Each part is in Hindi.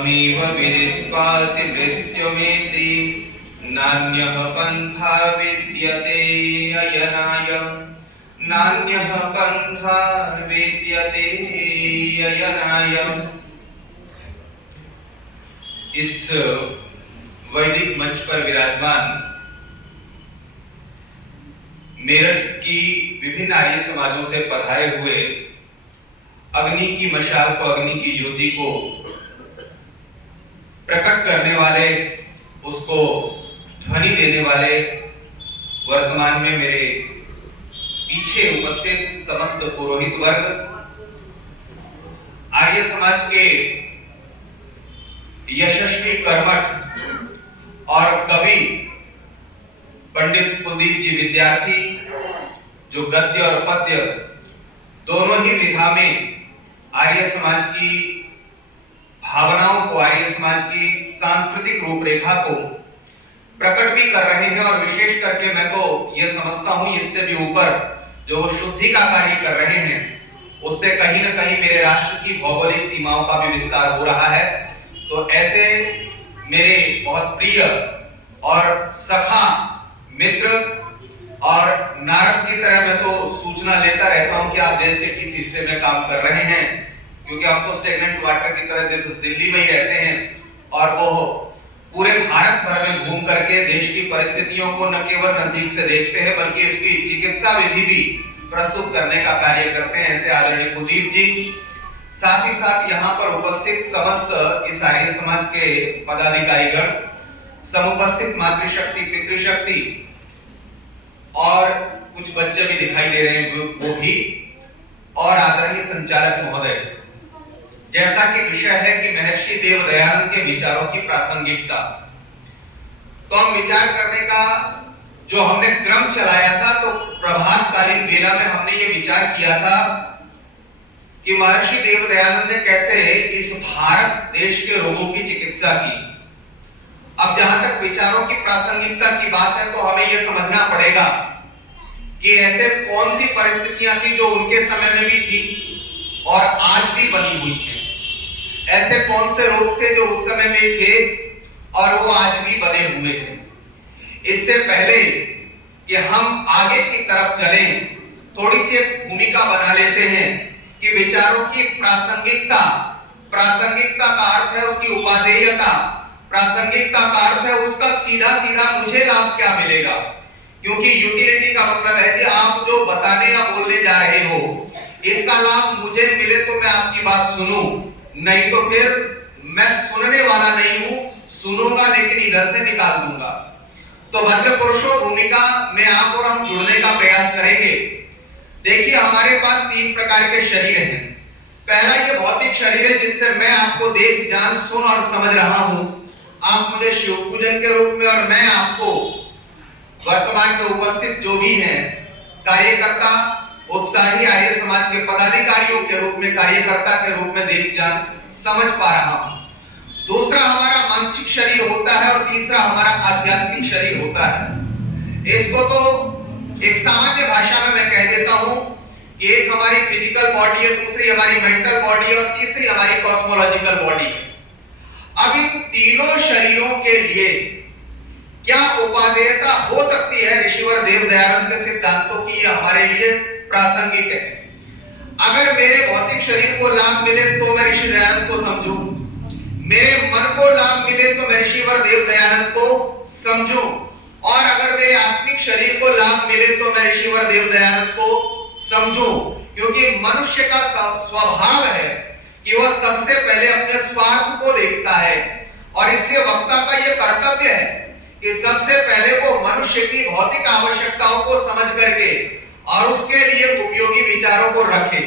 तमेव विदित्वाति मृत्युमेति नान्यः पन्था विद्यते अयनाय नान्यः पन्था विद्यते अयनाय। इस वैदिक मंच पर विराजमान मेरठ की विभिन्न आर्य समाजों से पधारे हुए अग्नि की मशाल को, अग्नि की ज्योति को प्रकट करने वाले, उसको ध्वनि देने वाले, वर्तमान में मेरे पीछे उपस्थित समस्त पुरोहित वर्ग, आर्य समाज के यशस्वी कर्मठ और कवि पंडित कुलदीप जी विद्यार्थी, जो गद्य और पद्य दोनों ही विधा में आर्य समाज की भावनाओं को, आर्य समाज की सांस्कृतिक रूपरेखा को प्रकट भी कर रहे हैं। और विशेष करके मैं तो यह समझता हूं, इससे भी ऊपर जो शुद्धि का कार्य कर रहे हैं, उससे कहीं ना कहीं मेरे राष्ट्र की भौगोलिक सीमाओं का भी विस्तार हो रहा है। तो ऐसे मेरे बहुत प्रिय और सखा मित्र और नारद की तरह मैं तो सूचना लेता रहता हूं कि आप देश के किस हिस्से में काम कर रहे हैं, क्योंकि हम तो स्टेगनेंट वाटर की तरह दिल्ली में ही रहते हैं और वो पूरे भारत भर में घूम करके देश की परिस्थितियों को न केवल नजदीक से देखते हैं बल्कि उसकी चिकित्सा विधि भी प्रस्तुत करने का कार्य करते हैं। ऐसे आदरणीय कुलदीप जी, साथ ही साथ यहाँ पर उपस्थित समस्त इस आर्य समाज के पदाधिकारीगण, समुपस्थित मातृशक्ति, पितृशक्ति और कुछ बच्चे भी दिखाई दे रहे हैं वो भी, और आदरणीय संचालक महोदय, जैसा कि विषय है कि महर्षि देव दयानंद के विचारों की प्रासंगिकता, तो हम विचार करने का जो हमने क्रम चलाया था, तो प्रभातकालीन वेला में हमने ये विचार किया था कि महर्षि देव दयानंद ने कैसे इस भारत देश के रोगों की चिकित्सा की। अब जहां तक विचारों की प्रासंगिकता की बात है, तो हमें यह समझना पड़ेगा कि ऐसे कौन सी परिस्थितियां थी जो उनके समय में भी थी और आज भी बनी हुई है। ऐसे कौन से रोग थे जो उस समय में थे और वो आज भी बने हुए हैं। इससे पहले कि हम आगे की तरफ चलें, थोड़ी सी एक भूमिका बना लेते हैं कि विचारों की प्रासंगिकता, प्रासंगिकता का अर्थ है उसकी उपादेयता, प्रासंगिकता का अर्थ है उसका सीधा सीधा मुझे लाभ क्या मिलेगा। क्योंकि यूटिलिटी का मतलब है कि आप जो बताने या बोलने जा रहे हो, इसका लाभ मुझे मिले तो मैं आपकी बात सुनूं, नहीं तो फिर मैं सुनने वाला नहीं हूं, सुनूंगा लेकिन इधर से निकाल दूंगा। तो भद्र पुरुषों, भूमिका में आप और हम जुड़ने का प्रयास करेंगे। देखिए, हमारे पास 3 प्रकार के शरीर हैं। पहला ये भौतिक शरीर है जिससे मैं आपको देख, जान, सुन और समझ रहा हूं। आप मुझे शिव पूजन के रूप में और मैं आपको वर्तमान में उपस्थित जो भी हैं कार्यकर्ता, उत्साही आर्य समाज के पदाधिकारियों के रूप में, कार्यकर्ता के रूप में देख, जान, समझ पा रहा हूं। दूसरा हमारा मानसिक शरीर होता है और तीसरा हमारा आध्यात्मिक शरीर होता है। इसको तो एक सामान्य भाषा में मैं कह देता हूं कि एक हमारी फिजिकल बॉडी है, दूसरी हमारी मेंटल बॉडी है और तीसरी हमारी कॉस्मोलॉजिकल बॉडी है। अब इन तीनों शरीरों के लिए क्या उपादेयता हो सकती है ऋषिवर देव दयानंद के सिद्धांतों की, यह हमारे लिए प्रासंगिक है। अगर मेरे भौतिक शरीर को लाभ मिले तो मैं ऋषि दयानंद को समझूं, मेरे मन को लाभ मिले तो मैं ऋषिवर देव दयानंद को समझूं, और अगर मेरे आत्मिक शरीर को लाभ मिले तो मैं ऋषिवर देव दयानंद को समझूं। क्योंकि मनुष्य का स्वभाव है कि वह सबसे पहले अपने स्वार्थ को देखता है, और इसलिए वक्ता का यह कर्तव्य है कि सबसे पहले वो मनुष्य की भौतिक आवश्यकताओं को समझ करके और उसके लिए उपयोगी विचारों को रखे।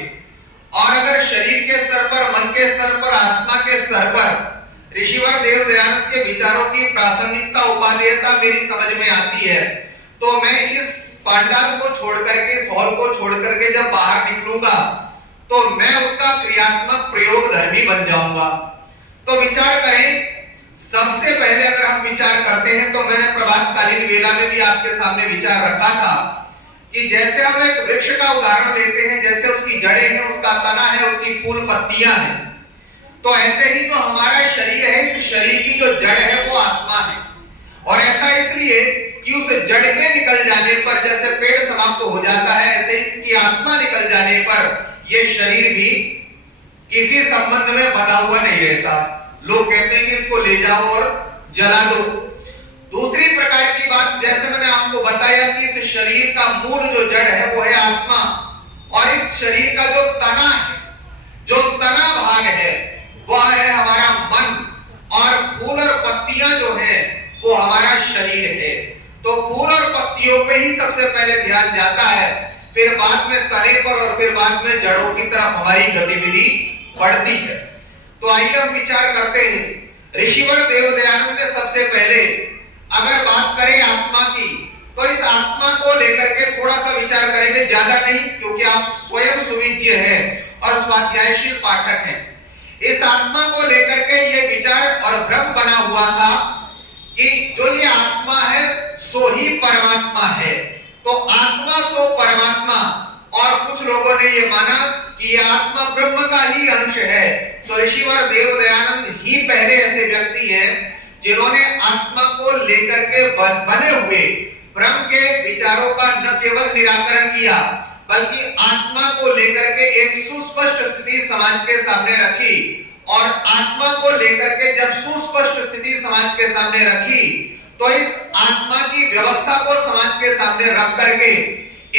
और अगर शरीर के स्तर पर, मन के स्तर पर, आत्मा के स्तर पर ऋषिवर देव दयानंद के विचारों की प्रासंगिकता, उपादेयता मेरी समझ में आती है, तो मैं इस पांडाल को छोड़ करके, इस हॉल को छोड़ करके जब बाहर निकलूंगा तो मैं उसका क्रियात्मक प्रयोग धर्मी बन जाऊंगा। तो विचार करें, सबसे पहले अगर हम विचार करते हैं तो मैंने प्रभातकालीन वेला में भी आपके सामने विचार रखा था कि जैसे हम एक वृक्ष का उदाहरण लेते हैं, जैसे उसकी जड़ें हैं, उसका तना है, उसकी फूल पत्तियां हैं, तो ऐसे ही जो हमारा शरीर है, इस शरीर की जो जड़ है वो आत्मा है। और ऐसा इसलिए कि उस जड़ के निकल जाने पर जैसे पेड़ समाप्त हो जाता है, ऐसे इसकी आत्मा निकल जाने पर यह शरीर भी किसी संबंध में बंधा हुआ नहीं रहता। लोग कहते हैं कि इसको ले जाओ और जला दो। दूसरी प्रकार की बात, जैसे मैंने आपको बताया कि इस शरीर का मूल जो जड़ है वो है आत्मा, और इस शरीर का जो तना है, जो तना भाग है, वह है हमारा मन, और फूल और पत्तियां जो हैं वो हमारा शरीर है। तो फूल और पत्तियों पे ही सबसे पहले ध्यान जाता है, फिर बाद में तने पर और फिर बाद में जड़ों की तरफ हमारी गतिविधि बढ़ती है। तो आइए हम विचार करते हैं। ऋषिवर देवदयानंद ने सबसे पहले अगर बात करें आत्मा की, तो इस आत्मा को लेकर के थोड़ा सा विचार करेंगे, ज्यादा नहीं, क्योंकि आप स्वयं सुविज्ञ हैं और स्वाध्यायशील पाठक हैं। इस आत्मा को लेकर के ये विचार और भ्रम बना हुआ था कि जो ये आत्मा है सो ही परमात्मा है। तो आत्मा सो परमात्मा, और कुछ लोगों ने ये माना कि ये आत्मा ब्रह्म का ही अंश है। तो ऋषिवर देवदयानंद ही पहले ऐसे व्यक्ति हैं जिन्होंने आत्मा को लेकर के बने हुए भ्रम के विचारों का न केवल निराकरण किया, बल्कि आत्मा को लेकर के एक सुस्पष्ट स्थिति समाज के सामने रखी। और आत्मा को लेकर के जब सुस्पष्ट स्थिति समाज के सामने रखी, तो इस आत्मा की व्यवस्था को समाज के सामने रख करके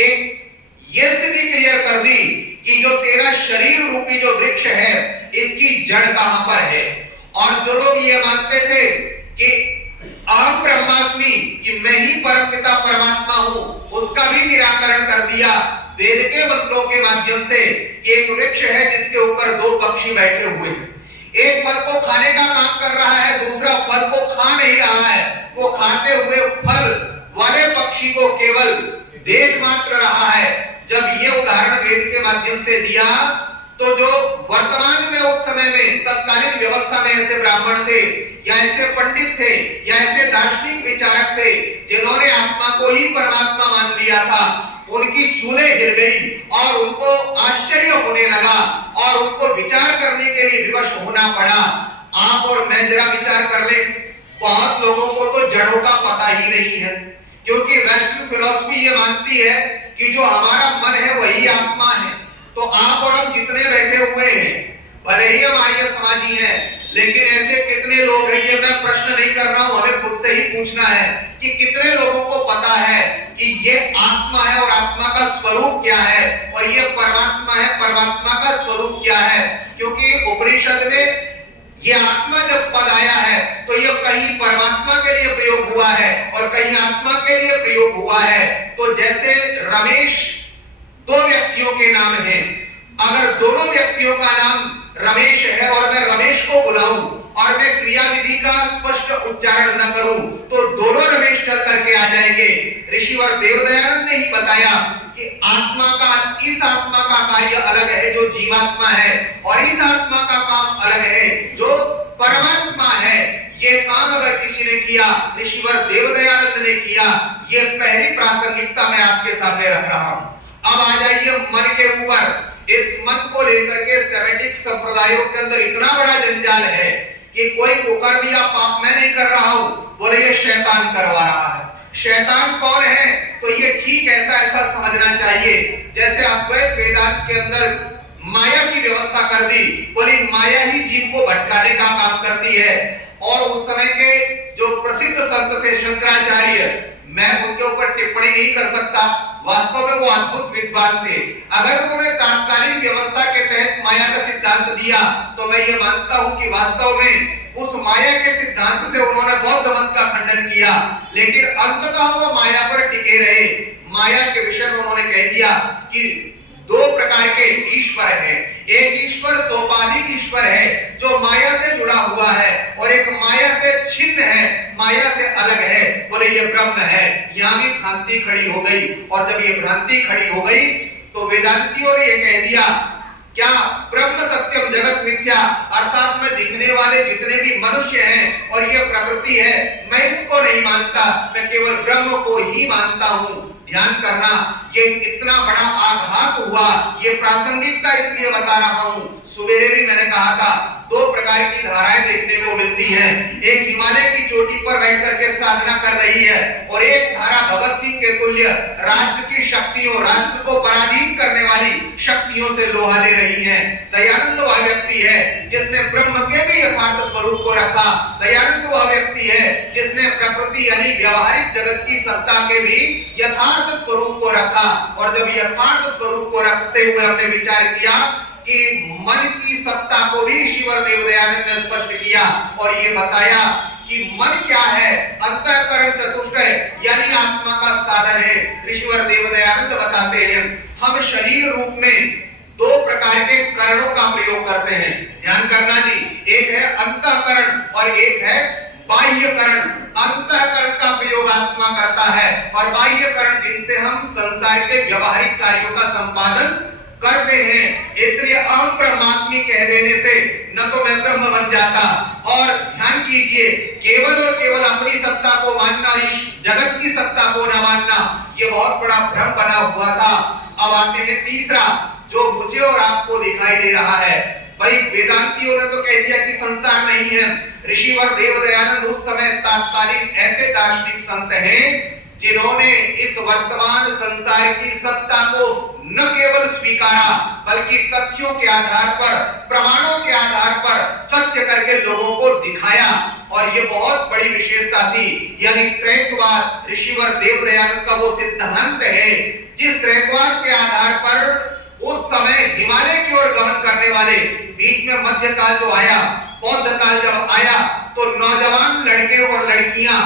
एक ये स्थिति क्लियर कर दी कि जो तेरा शरीर रूपी जो वृक्ष है, इसकी जड़ कहां पर है। और जो लोग ये मानते थे कि अहम ब्रह्मास्मि, कि मैं ही परमपिता परमात्मा हूं, उसका भी निराकरण कर दिया वेद के मंत्रों के माध्यम से। एक वृक्ष है जिसके ऊपर दो पक्षी बैठे हुए हैं, एक फल को खाने का काम कर रहा है, दूसरा फल को खा नहीं रहा है। वो खाते हुए फल वाले पक्षी को केवल देख मात्र रहा है। जब ये उदाहरण वेद के माध्यम से दिया, तो जो वर्तमान में उस समय में तत्कालीन व्यवस्था में ऐसे ब्राह्मण थे या ऐसे पंडित थे या ऐसे दार्शनिक विचारक थे जिन्होंने आत्मा को ही परमात्मा मान लिया था, उनकी चूल्हे हिल गई और उनको आश्चर्य होने लगा और उनको विचार करने के लिए विवश होना पड़ा। आप और मैं जरा विचार कर ले, बहुत लोगों को तो जड़ों का पता ही नहीं है, क्योंकि वेस्टर्न फिलॉसफी ये मानती है कि जो हमारा मन है वही आत्मा है। तो आप और हम जितने बैठे हुए हैं, भले ही हम आर्य समाजी हैं, लेकिन ऐसे कितने लोग हैं, ये मैं प्रश्न नहीं कर रहा हूं, हमें खुद से ही पूछना है कि कितने लोगों को पता है कि ये आत्मा है और आत्मा का स्वरूप क्या है, और ये परमात्मा है, परमात्मा का स्वरूप क्या है। क्योंकि उपनिषद में ये आत्मा जब पद आया है तो ये कहीं परमात्मा के लिए प्रयोग हुआ है और कहीं आत्मा के लिए प्रयोग हुआ है। तो जैसे रमेश दो व्यक्तियों के नाम हैं, अगर दोनों व्यक्तियों का नाम रमेश है और मैं रमेश को बुलाऊं और मैं क्रिया विधि का स्पष्ट उच्चारण न करूं, तो दोनों रमेश चल करके आ जाएंगे। ऋषिवर देवदयानंद ने ही बताया कि आत्मा का, इस आत्मा का कार्य अलग है जो जीवात्मा है, और इस आत्मा का काम अलग है जो परमात्मा है। ये काम अगर किसी ने किया, ऋषिवर देवदयानंद ने किया, ये पहली प्रासंगिकता मैं आपके सामने रख रहा हूं। अब आ जाइए मन के ऊपर। इस मन को लेकर के सेमेटिक संप्रदायों के अंदर इतना बड़ा जंजाल है कि कोई कुकर्म या पाप मैं नहीं कर रहा हूं, बोले ये शैतान करवा रहा है। शैतान कौन है? तो ये ठीक ऐसा समझना चाहिए जैसे अद्वैत वेदांत के अंदर माया की व्यवस्था कर दी, बोली माया ही जीव को भटकाने का काम करती है। और उस समय के जो प्रसिद्ध संत थे शंकराचार्य, मैं उनके ऊपर टिप्पणी नहीं कर सकता, वास्तव में वो अद्भुत विद्वान थे। अगर उन्होंने तात्कालीन व्यवस्था के तहत माया का सिद्धांत दिया, तो मैं ये मानता हूं कि वास्तव में उस माया के सिद्धांत से उन्होंने बौद्ध मत का खंडन किया, लेकिन अंततः वो माया पर टिके रहे। माया के विषय में उन्होंने कह दिया कि दो प्रकार के ईश्वर हैं, एक ईश्वर सोपाधिक ईश्वर है जो माया से जुड़ा हुआ है, और एक माया से छिन्न है, माया से अलग है, बोले ये ब्रह्म है। यहां भी भ्रांति खड़ी हो गई, और जब ये भ्रांति खड़ी हो गई तो वेदांतियों ने ये कह दिया, क्या ब्रह्म सत्यम जगत मिथ्या, अर्थात में दिखने वाले जितने भी मनुष्य हैं और ये प्रकृति है, मैं इसको नहीं मानता, मैं केवल ब्रह्म को ही मानता हूं। ध्यान करना, ये इतना बड़ा आघात हुआ, ये प्रासंगिकता इसलिए बता रहा हूं। सुबेरे भी मैंने कहा था, दो प्रकार की धाराएं देखने को मिलती हैं। एक हिमालय की चोटी पर बैठ करके साधना कर रही है और एक धारा भगत सिंह के तुल्य राष्ट्र की शक्तियों, राष्ट्र को पराधीन करने वाली शक्तियों से लोहा ले रही है। दयानंद वह व्यक्ति है जिसने ब्रह्म के भी यथार्थ स्वरूप को रखा। दयानंद वह व्यक्ति है जिसने प्रकृति यानी व्यवहारिक जगत की सत्ता के भी यथार्थ स्वरूप को रखा और जब यथार्थ स्वरूप को रखते हुए अपने विचार किया कि मन की सत्ता को भी ईश्वर देव दयानंद ने स्पष्ट किया और ये बताया कि मन क्या है, अंतःकरण चतुष्टय यानी आत्मा का साधन है। ऋषिवर देव दयानंद बताते हैं हम शरीर रूप में दो प्रकार के करणों का प्रयोग करते हैं। ध्यान करना जी, एक है अंतःकरण और एक है बाह्यकरण। अंतःकरण का प्रयोग आत्मा करता है और बाह्यकरण जिनसे हम संसार के व्यवहारिक कार्यों का संपादन करते हैं। इसलिए अहम ब्रह्मास्मि कह देने से न तो मैं ब्रह्म बन जाता और ध्यान कीजिए केवल और केवल अपनी सत्ता को मानना और इस जगत की सत्ता को न मानना, ये बहुत बड़ा भ्रम बना हुआ था। अब आते हैं तीसरा जो मुझे और आपको दिखाई दे रहा है। भाई वेदांतियों ने तो कह दिया कि संसार नहीं है। ऋषिवर देव दयानंद उस समय तात्कालीन ऐसे दार्शनिक संत हैं जिन्होंने इस वर्तमान संसार की सत्ता को न केवल स्वीकारा बल्कि तथ्यों के आधार पर, प्रमाणों के आधार पर सत्य करके लोगों को दिखाया और ये बहुत बड़ी विशेषता थी। यानी त्रैतवाद ऋषिवर देव दयानंद का वो सिद्धांत है जिस त्रैतवाद के आधार पर उस समय हिमालय की ओर गमन करने वाले, बीच में मध्यकाल जो आया, बौद्ध काल जब आया तो नौजवान लड़के और लड़कियां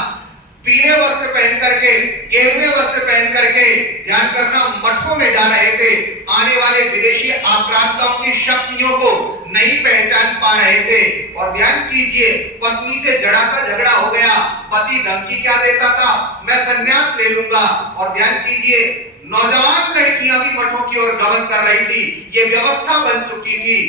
पीले वस्त्र पहन करके, गेरुए वस्त्र पहन करके, ध्यान करना, मठों में जा रहे थे। आने वाले विदेशी आक्रांताओं की शक्तियों को नहीं पहचान पा रहे थे और ध्यान कीजिए पत्नी से जड़ा सा झगड़ा हो गया। पति धमकी क्या देता था, मैं संन्यास ले लूंगा। और ध्यान कीजिए नौजवान लड़कियां भी मठों की ओर गमन कर रही थी। ये व्यवस्था बन चुकी थी।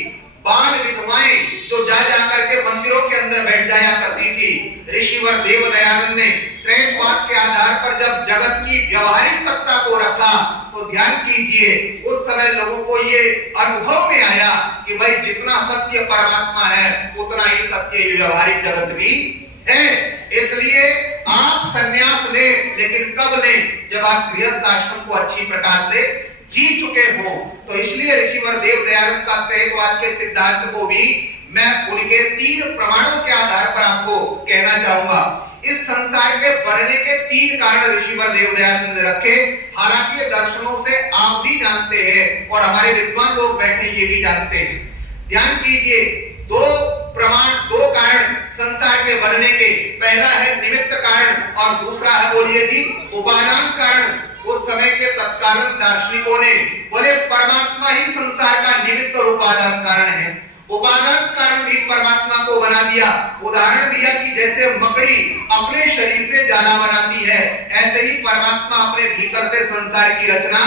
बाल विधवाएं जो जा करके मंदिरों के अंदर बैठ जाया करती थी। ऋषिवर देव दयानंद ने त्रैतवाद के आधार पर जब जगत की व्यवहारिक सत्ता को रखा तो ध्यान कीजिए उस समय लोगों को ये अनुभव में आया कि भाई जितना सत्य परमात्मा है उतना ही सत्य व्यवहारिक जगत भी है। इसलिए आप संन्यास ले, लेकिन कब ले, जब आप गृहस्थ आश्रम को अच्छी प्रकार से जी चुके हो। तो इसलिए ऋषिवर देव दयानंद का त्रैतवाद के सिद्धांत को भी मैं उनके 3 प्रमाणों के आधार पर आपको कहना चाहूंगा। इस संसार के बनने के 3 कारण ऋषिवर देव दयानंद ने रखे। हालांकि ये दर्शनों से आप भी जानते हैं और हमारे विद्वान लोग बैठे ये भी जानते हैं। ध्यान कीजिए 2 प्रमाण, 2 कारण संसार के बनने के। पहला है निमित्त कारण और दूसरा है, बोलिए जी, उपादान कारण। उस समय के तत्कालीन दार्शनिकों ने बोले परमात्मा ही संसार का निमित्त और उपादान कारण है। उपादान कारण भी परमात्मा को बना दिया। उदाहरण दिया कि जैसे मकड़ी अपने शरीर से जाला बनाती है, ऐसे ही परमात्मा अपने भीतर से संसार की रचना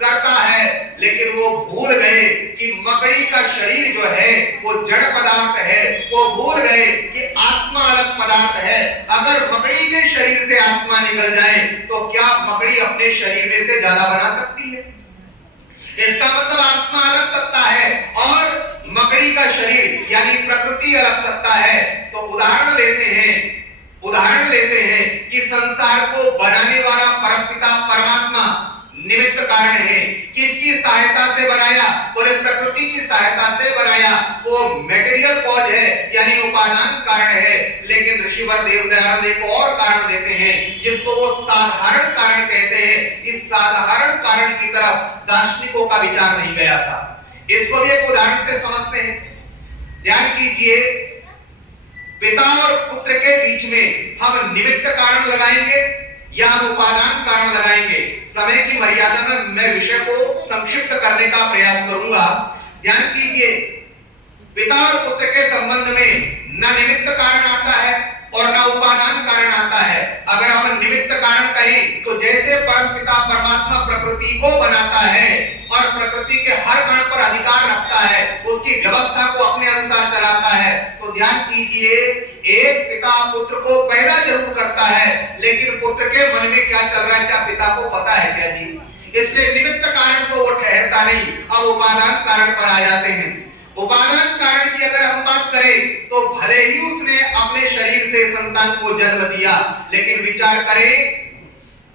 करता है। लेकिन वो भूल गए कि मकड़ी का शरीर जो है वो जड़ पदार्थ है। वो भूल गए कि आत्मा अलग पदार्थ है। अगर मकड़ी के शरीर से आत्मा निकल जाए तो क्या मकड़ी अपने शरीर में से जाला बना सकती है? इसका मतलब आत्मा अलग सत्ता है और मकड़ी का शरीर यानी प्रकृति अलग सत्ता है। तो उदाहरण लेते हैं कि संसार को बनाने वाला परमपिता परमात्मा निमित्त कारण है। किसकी सहायता से बनाया? बोले प्रकृति की सहायता से बनाया। वो मटेरियल कॉज है यानी उपादान कारण है। लेकिन ऋषिवर देव दयानंद एक और कारण देते हैं जिसको वो साधारण कारण कहते हैं। इस साधारण कारण की तरफ दार्शनिकों का विचार नहीं गया था। इसको भी एक उदाहरण से समझते हैं। ध्यान कीजिए पिता और पुत्र के बीच में हम निमित्त कारण लगाएंगे या हम उपादान कारण लगाएंगे। समय की मर्यादा में मैं विषय को संक्षिप्त करने का प्रयास करूंगा। ध्यान कीजिए पिता और पुत्र के संबंध में न निमित्त कारण आता है और न उपादान कारण आता है। अगर हम निमित्त कारण कहें तो जैसे परमपिता परमात्मा प्रकृति को बनाता है और प्रकृति के हर कण पर अधिकार रखता है, उसकी व्यवस्था को अपने अनुसार चलाता है, तो ध्यान कीजिए एक पिता पुत्र को पैदा जरूर करता है लेकिन पुत्र के मन में क्या चल रहा है क्या पिता को पता है क्या जी? इसलिए निमित्त कारण तो वो ठहरता नहीं। अब उपादान कारण पर आ जाते हैं। उपादान कारण की अगर हम बात करें तो भले ही उसने अपने शरीर से संतान को जन्म दिया, लेकिन विचार करें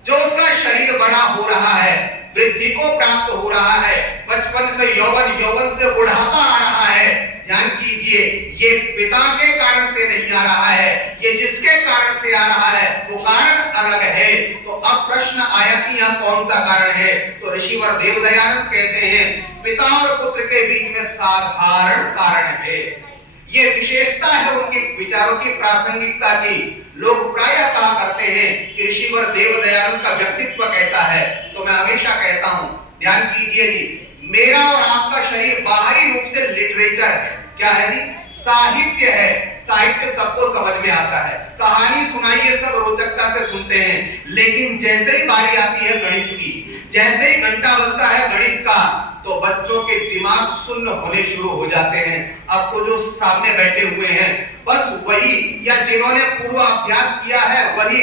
जो उसका शरीर बड़ा हो रहा है, वृद्धि को प्राप्त हो रहा है, बचपन से यौवन, यौवन से बुढ़ापा आ रहा है, ध्यान कीजिए ये पिता के कारण से नहीं आ रहा है, ये जिसके कारण से आ रहा है वो कारण अलग है। तो अब प्रश्न आया कि यह कौन सा कारण है? तो ऋषिवर देवदयानंद कहते हैं पिता और पुत्र के बीच में साधारण कारण है। ये विशेषता है उनके विचारों की प्रासंगिकता की। लोग प्रायः कहा करते हैं कि ऋषिवर देवदयानंद का व्यक्तित्व कैसा है, तो मैं हमेशा कहता हूं ध्यान कीजिए जी, मेरा और आपका शरीर बाहरी रूप से लिटरेचर है, क्या है जी? साहित्य है। साहित्य सबको समझ में आता है, कहानी सुनाइए सब रोचकता से सुनते हैं, लेकिन जैसे ही बारी आती है गणित की, जैसे ही घंटा बजता है गणित का, तो बच्चों के दिमाग शून्य होने शुरू हो जाते हैं। अब तो जो सामने बैठे हुए हैं बस वही, या जिन्होंने पूर्व अभ्यास किया है वही,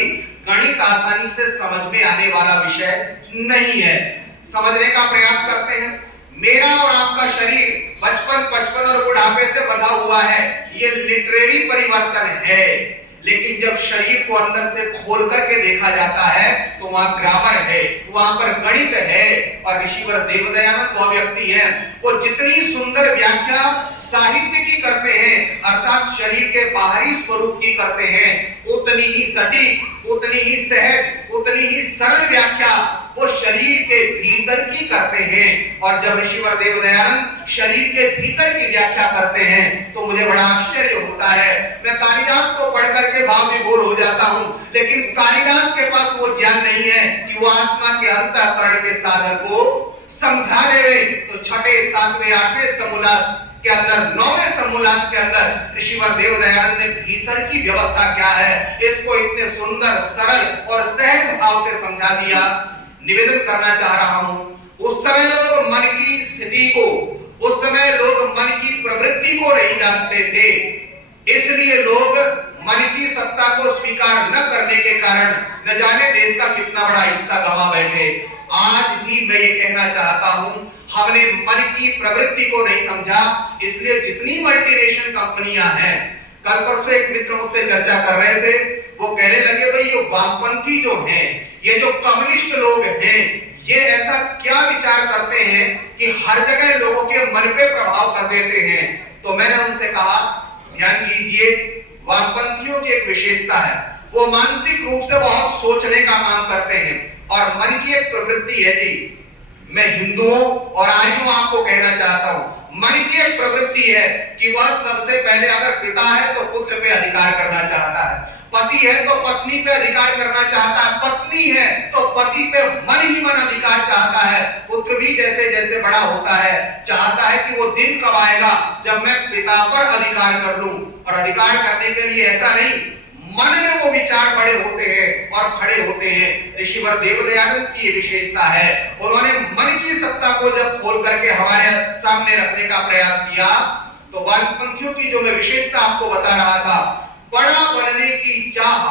गणित आसानी से समझ में आने वाला विषय नहीं है, समझने का प्रयास करते हैं। मेरा और आपका शरीर बचपन, बचपन और बुढ़ापे से बंधा हुआ है, ये लिटरेरी परिवर्तन है, लेकिन जब शरीर को अंदर से खोल करके देखा जाता है तो वहां ग्रामर है, वहां पर गणित है। और ऋषिवर देवदयानंद वो व्यक्ति हैं, वो जितनी सुंदर व्याख्या साहित्य की करते हैं, अर्थात शरीर के बाहरी स्वरूप की करते हैं, उतनी ही सटीक, उतनी ही सहज, उतनी ही सरल व्याख्या वो शरीर के भीतर की करते हैं। और जब ऋषिवर देवदयानंद शरीर के भीतर की व्याख्या करते हैं तो मुझे बड़ा आश्चर्य होता है। मैं कालिदास को पढ़ करके भाव विभोर हो जाता हूं, लेकिन कालिदास के पास वो ज्ञान नहीं है कि वो आत्मा के अंतःकरण के साधन को समझा देवे। तो छठे, सातवें, आठवें समोल्लास के अंदर, नौवें समोल्लास के अंदर ऋषिवर देवदयानंद ने भीतर की व्यवस्था क्या है इसको इतने सुंदर, सरल और सहज भाव से समझा दिया। निवेदन करना चाह रहा हूं, उस समय लोग मन की स्थिति को, उस समय लोग मन की प्रवृत्ति को नहीं जानते थे, इसलिए लोग मन की सत्ता को स्वीकार न करने के कारण न जाने देश का कितना बड़ा हिस्सा गंवा बैठे। आज भी मैं ये कहना चाहता हूं, हमने मन की प्रवृत्ति को नहीं समझा, इसलिए जितनी मल्टीनेशनल कंपनियां हैं, कल परसों एक मित्र मुझसे चर्चा कर रहे थे, वो कहने लगे भाई ये वामपंथी जो हैं, ये जो कम्युनिस्ट लोग हैं, ये ऐसा क्या विचार करते हैं कि हर जगह लोगों के मन पे प्रभाव कर देते हैं। तो मैंने उनसे कहा ध्यान कीजिए, वामपंथियों की एक विशेषता है, वो मानसिक रूप से बहुत सोचने का काम करते हैं और मन की एक प्रवृत्ति है जी। मैं हिंदुओं और आर्यों आपको कहना चाहता हूं, मन की एक प्रवृत्ति है कि वह सबसे पहले अगर पिता है तो पुत्र पे अधिकार करना चाहता है, पति है तो पत्नी पे अधिकार करना चाहता है, पत्नी है तो पति पे मन ही मन अधिकार चाहता है। पुत्र भी जैसे जैसे बड़ा होता है चाहता है कि वो दिन कब आएगा जब मैं पिता पर अधिकार कर लूं। और अधिकार करने के लिए ऐसा नहीं, मन में वो विचार बड़े होते हैं और खड़े होते हैं। ऋषिवर देवदयानंद की विशेषता है, उन्होंने मन की सत्ता को जब खोल करके हमारे सामने रखने का प्रयास किया तो वामपंथियों की जो मैं विशेषता आपको बता रहा था, बड़ा बनने की चाह,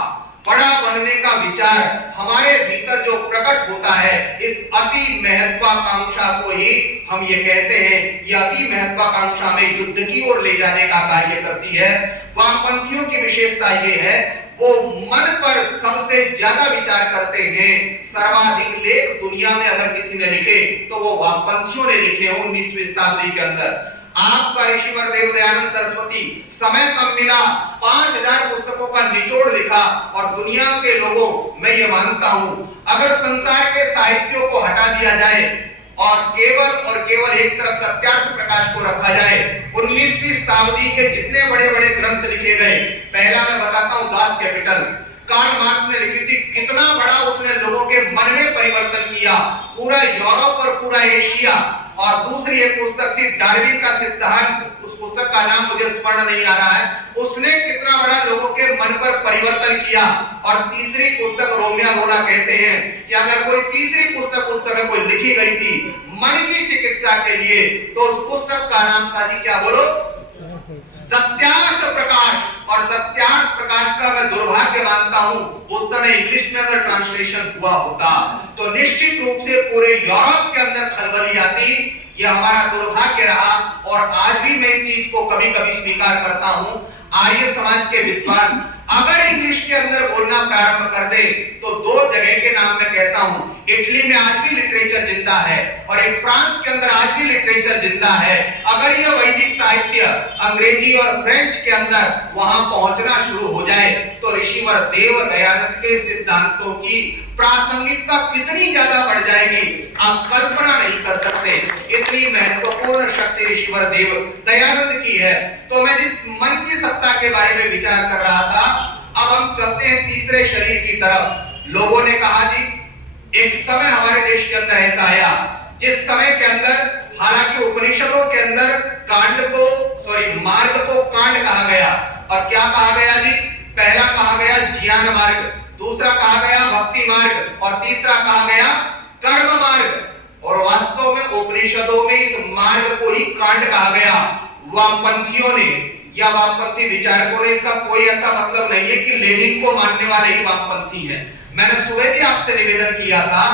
बड़ा बनने का विचार हमारे भीतर जो प्रकट होता है, इस अति महत्वाकांक्षा को ही हम ये कहते हैं, ये अति महत्वाकांक्षा में युद्ध की ओर ले जाने का कार्य करती है। वामपंथियों की विशेषता ये है, वो मन पर सबसे ज्यादा विचार करते हैं। सर्वाधिक लेख दुनिया में अगर किसी ने लिखे तो वो वामपंथियों ने लिखे हो 19वीं शताब्दी के अंदर। आपका ऋषिवर देवदयानंद सरस्वती, समय कम मिला, 5000 पुस्तकों का निचोड़ लिखा और दुनिया के लोगों, मैं ये मानता हूं, अगर संसार के साहित्यों को हटा दिया जाए और केवल एक तरफ सत्यार्थ प्रकाश को रखा जाए, 19वीं शताब्दी के जितने बड़े बड़े ग्रंथ लिखे गए, पहला मैं बताता हूं दास कैपिटल, कार्ल मार्क्स ने लिखी थी, कितना बड़ा उसने लोगों के मन में परिवर्तन किया, पूरा यूरोप और पूरा एशिया। और दूसरी एक पुस्तक थी डार्विन का सिद्धांत, उस पुस्तक का नाम मुझे स्मरण नहीं आ रहा है, उसने कितना बड़ा लोगों के मन पर परिवर्तन किया। और तीसरी पुस्तक रोमिया रोला कहते हैं कि अगर कोई तीसरी पुस्तक उस समय कोई लिखी गई थी मन की चिकित्सा के लिए, तो उस पुस्तक का नाम था जी, क्या बोलो, सत्यार्थ प्रकाश। और सत्यार्थ प्रकाश का मैं दुर्भाग्य मानता हूं, उस समय इंग्लिश में अगर ट्रांसलेशन हुआ होता तो निश्चित रूप से पूरे यूरोप के अंदर खलबली आती। यह हमारा दुर्भाग्य रहा और आज भी मैं इस चीज को कभी कभी स्वीकार करता हूं। आर्य समाज के विद्वान अगर इंग्लिश के अंदर बोलना प्रारंभ कर दे तो दो जगह के नाम मैं कहता हूं, इटली में आज भी लिटरेचर जिंदा है और एक फ्रांस के अंदर आज भी लिटरेचर जिंदा है। अगर यह वैदिक साहित्य अंग्रेजी और फ्रेंच के अंदर वहां पहुंचना शुरू हो जाए तो ऋषिवर देव दयानंद के सिद्धांतों की प्रासंगिकता कितनी ज्यादा बढ़ जाएगी आप कल्पना नहीं कर सकते। इतनी महत्वपूर्ण शक्ति ऋषिवर देव दयानंद की है। तो मैं जिस मन की सत्ता के बारे में विचार कर रहा था, अब हम चलते हैं तीसरे शरीर की तरफ। लोगों ने कहा जी एक समय हमारे देश के अंदर ऐसा आया जिस समय के अंदर हालांकि उपनिषदों के अंदर मार्ग को कांड कहा गया और क्या कहा गया जी, पहला कहा गया ज्ञान मार्ग, दूसरा कहा गया भक्ति मार्ग और तीसरा कहा गया कर्म मार्ग। और वास्तव में उपनिषदों में इस मार्ग को ही कांड कहा गया। वामपंथियों ने या वामपंथी विचारकों ने इसका कोई ऐसा मतलब नहीं है कि लेनिन को मानने वाले ही वामपंथी हैं। मैंने सुबह भी आपसे निवेदन किया था,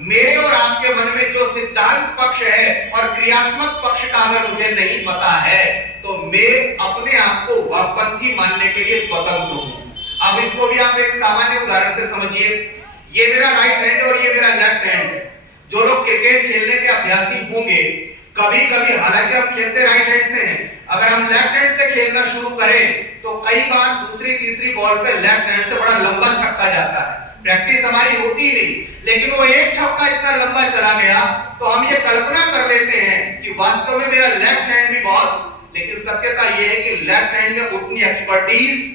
मेरे और आपके मन में जो सिद्धांत पक्ष है और क्रियात्मक पक्ष का अगर मुझे नहीं पता है तो मैं अपने आप को वामपंथी मानने के लिए स्वतंत्र हूं। अब इसको भी आप एक सामान्य उदाहरण से समझिए। ये मेरा राइट हैंड और ये मेरा लेफ्ट हैंड है। जो लोग क्रिकेट खेलने के अभ्यासी होंगे, कभी कभी हालांकि हम खेलते राइट हैंड से हैं, अगर हम लेफ्ट हैंड से खेलना शुरू करें तो कई बार दूसरी तीसरी बॉल पे लेफ्ट हैंड से बड़ा लंबा छक्का जाता है। प्रैक्टिस हमारी होती नहीं, लेकिन वो एक छक्का इतना लंबा चला गया तो हम ये कल्पना कर लेते हैं कि वास्तव में मेरा लेफ्ट हैंड भी बहुत, लेकिन सत्यता ये है कि लेफ्ट हैंड में उतनी एक्सपर्टीज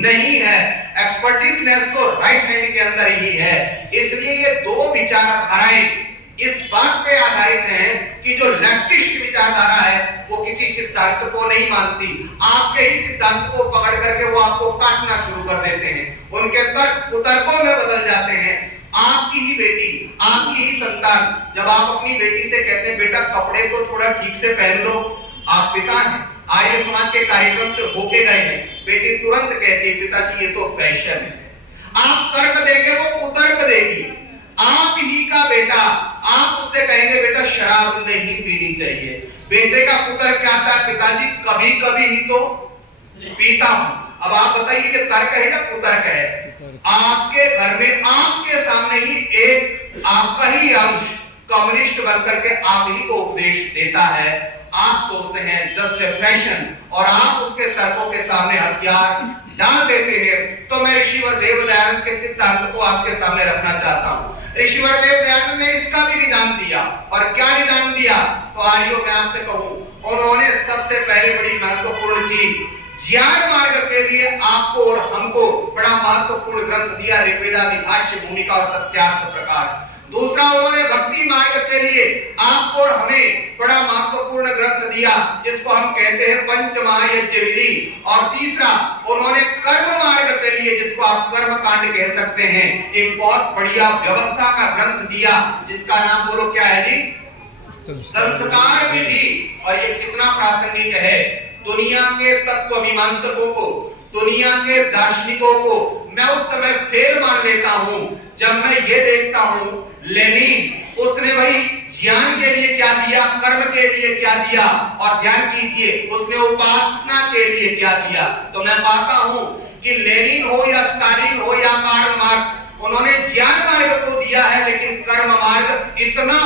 नहीं है। एक्सपर्टीजनेस तो राइट हैंड के अंदर ही है। इसलिए ये दो विचारधाराएं इस बात पे आधारित हैं कि जो लेफ्टिस्ट विचारधारा है वो किसी सिद्धांत को नहीं मानती, आपके ही सिद्धांत को पकड़ करके वो आपको काटना शुरू कर देते हैं, उनके तर्क कुतर्कों में बदल जाते हैं। आपकी ही बेटी, आपकी ही संतान, जब आप अपनी बेटी से कहते हैं बेटा कपड़े तो थोड़ा ठीक से पहन लो, आप पिता हैं, आर्य समाज के कार्यक्रम से होके गए हैं, बेटी तुरंत कहती है पिताजी ये तो फैशन है। आप तर्क देंगे वो कुतर्क देगी। आप ही का बेटा, आप उससे कहेंगे बेटा शराब नहीं पीनी चाहिए, बेटे का कुतर्क क्या आता है, पिताजी कभी कभी ही तो पीता हूं। अब आप बताइए ये तर्क है या कुतर्क है? आपके घर में आपके सामने ही एक आपका ही अंश कम्युनिस्ट बनकर के आप ही को उपदेश देता है। आप सोचते हैं जस्ट ए फैशन और आप उसके तर्कों के सामने हथियार डाल देते हैं। तो मैं ऋषिवर देव दयानंद के सिद्धांत को आपके सामने रखना चाहता हूं। ऋषिवर देव दयानंद ने इसका भी निदान दिया, और क्या निदान दिया तो आर्यों में आपसे कहूं, उन्होंने सबसे पहले बड़ी महत्वपूर्ण चीज ज्ञान मार्ग के लिए आपको और हमको बड़ा महत्वपूर्ण ग्रंथ दिया, ऋग्वेदादि भाष्य भूमिका और सत्यार्थ प्रकार। दूसरा उन्होंने भक्ति मार्ग के लिए आपको और हमें बड़ा महत्वपूर्ण ग्रंथ दिया जिसको हम कहते हैं पंचमहायज्ञ विधि। और तीसरा उन्होंने कर्म मार्ग के लिए, जिसको आप कर्म कांड कह सकते हैं, एक बहुत बढ़िया व्यवस्था का ग्रंथ दिया जिसका नाम बोलो क्या है जी, संस्कार विधि। और ये कितना प्रासंगिक है, दुनिया के तत्व मीमांसकों को, दुनिया के दार्शनिकों को मैं उस समय फेल मान लेता हूं जब मैं ये देखता हूं लेनिन उसने भाई ज्ञान के लिए क्या दिया, कर्म के लिए क्या दिया, और ध्यान कीजिए उसने उपासना के लिए क्या दिया। तो मैं पाता हूं कि लेनिन हो या स्टालिन हो या कार्ल मार्क्स, उन्होंने ज्ञान मार्ग तो दिया है लेकिन कर्म मार्ग इतना